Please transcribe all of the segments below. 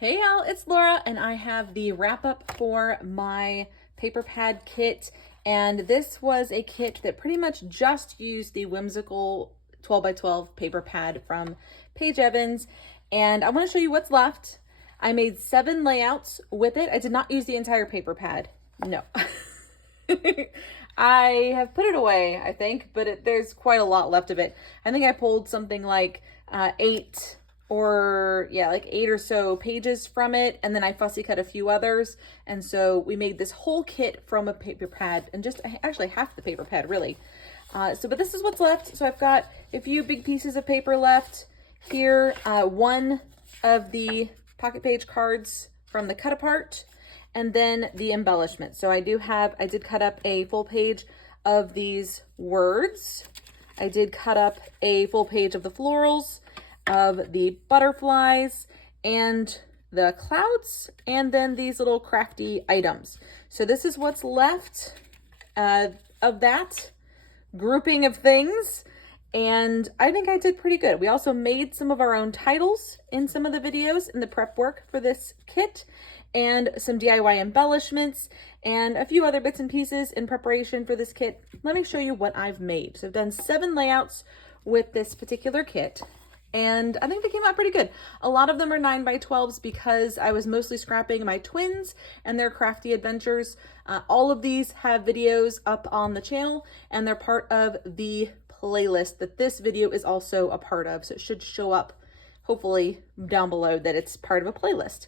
Hey y'all, it's Laura and I have the wrap up for my paper pad kit. And this was a kit that pretty much just used the Whimsical 12 by 12 paper pad from Paige Evans. And I want to show you what's left. I made 7 layouts with it. I did not use the entire paper pad. No. I have put it away, I think, but there's quite a lot left of it. I think I pulled something like 8 or so pages from it, and then I fussy cut a few others, and so we made this whole kit from a paper pad, and just actually half the paper pad really. But this is what's left. So I've got a few big pieces of paper left here, one of the pocket page cards from the cut apart, and then the embellishment. So I did cut up a full page of these words. I did cut up a full page of the florals, of the butterflies and the clouds, and then these little crafty items. So this is what's left of that grouping of things, and I think I did pretty good. We also made some of our own titles in some of the videos in the prep work for this kit, and some DIY embellishments and a few other bits and pieces in preparation for this kit. Let me show you what I've made. So I've done 7 layouts with this particular kit, and I think they came out pretty good. A lot of them are 9 by 12s because I was mostly scrapping my twins and their crafty adventures. All of these have videos up on the channel, and they're part of the playlist that this video is also a part of. So it should show up, hopefully, down below that it's part of a playlist.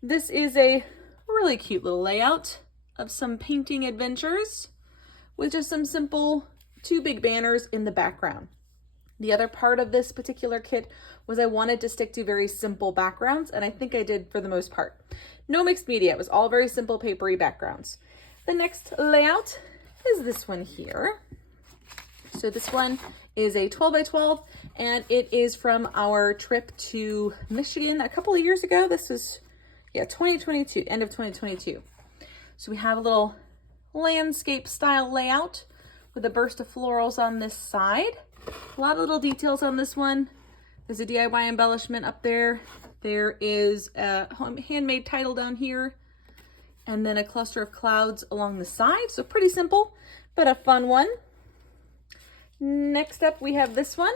This is a really cute little layout of some painting adventures with just some simple 2 big banners in the background. The other part of this particular kit was I wanted to stick to very simple backgrounds, and I think I did for the most part. No mixed media, it was all very simple papery backgrounds. The next layout is this one here. So this one is a 12 by 12, and it is from our trip to Michigan a couple of years ago. This is 2022, end of 2022. So we have a little landscape style layout with a burst of florals on this side. A lot of little details on this one. There's a DIY embellishment up there. There is a handmade title down here, and then a cluster of clouds along the side. So pretty simple, but a fun one. Next up, we have this one,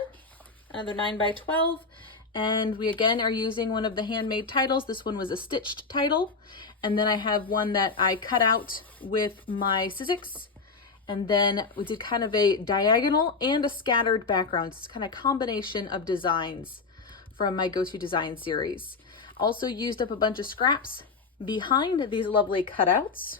another 9 by 12. And we again are using one of the handmade titles. This one was a stitched title. And then I have one that I cut out with my Sizzix. And then we did kind of a diagonal and a scattered background. It's kind of a combination of designs from my Go-To Design series. Also used up a bunch of scraps behind these lovely cutouts.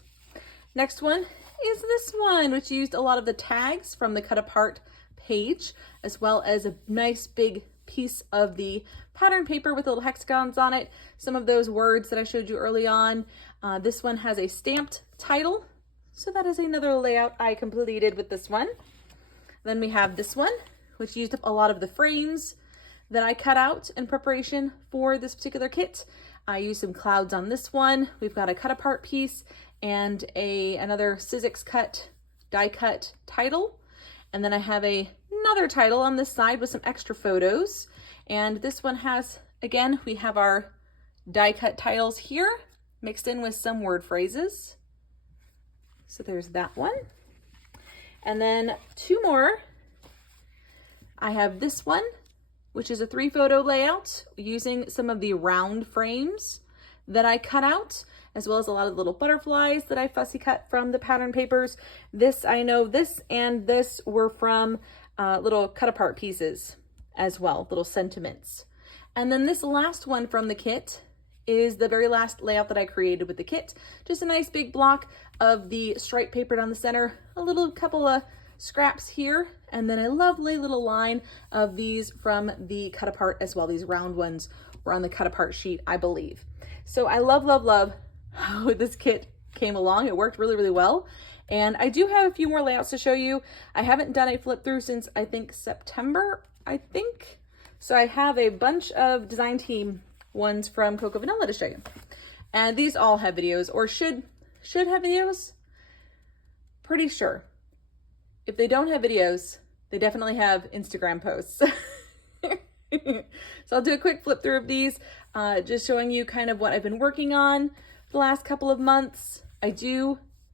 Next one is this one, which used a lot of the tags from the cut apart page, as well as a nice big piece of the pattern paper with little hexagons on it. Some of those words that I showed you early on. This one has a stamped title. So that is another layout I completed with this one. Then we have this one, which used up a lot of the frames that I cut out in preparation for this particular kit. I used some clouds on this one. We've got a cut apart piece and another Sizzix cut, die cut title. And then I have another title on this side with some extra photos. And this one has, again, we have our die cut titles here mixed in with some word phrases. So there's that one. And then 2 more. I have this one, which is a 3 photo layout using some of the round frames that I cut out, as well as a lot of little butterflies that I fussy cut from the pattern papers. I know this and this were from little cut apart pieces as well, little sentiments. And then this last one from the kit is the very last layout that I created with the kit. Just a nice big block of the striped paper down the center, a little couple of scraps here, and then a lovely little line of these from the cut apart as well. These round ones were on the cut apart sheet, I believe. So I love, love, love how this kit came along. It worked really, really well. And I do have a few more layouts to show you. I haven't done a flip through since I think September, So I have a bunch of design team ones from Cocoa Vanilla to show you. And these all have videos, or should have videos. Pretty sure. If they don't have videos, they definitely have Instagram posts. So I'll do a quick flip through of these, just showing you kind of what I've been working on the last couple of months. I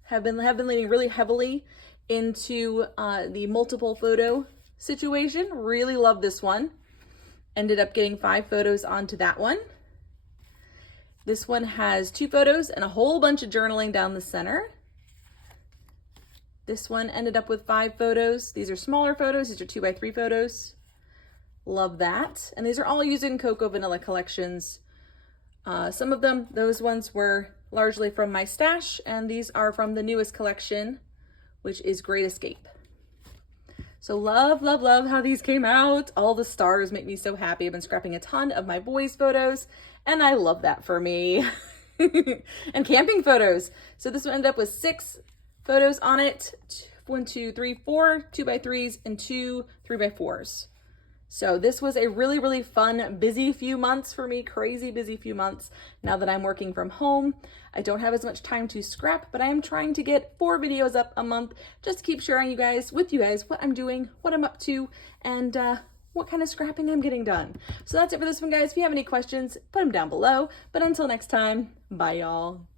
have been leaning really heavily into the multiple photo situation. Really love this one. Ended up getting 5 photos onto that one. This one has 2 photos and a whole bunch of journaling down the center. This one ended up with 5 photos. These are smaller photos. These are 2x3 photos. Love that. And these are all using Cocoa Vanilla collections. Some of them, those ones were largely from my stash, and these are from the newest collection, which is Great Escape. So love, love, love how these came out. All the stars make me so happy. I've been scrapping a ton of my boys' photos, and I love that for me. And camping photos. So this one ended up with 6 photos on it. 1, 2, 3, 4 2x3s and 2 3x4s. So this was a really, really fun, busy few months for me, crazy busy few months. Now that I'm working from home, I don't have as much time to scrap, but I am trying to get 4 videos up a month just to keep sharing with you guys what I'm doing, what I'm up to, and what kind of scrapping I'm getting done. So that's it for this one, guys. If you have any questions, put them down below. But until next time, bye y'all.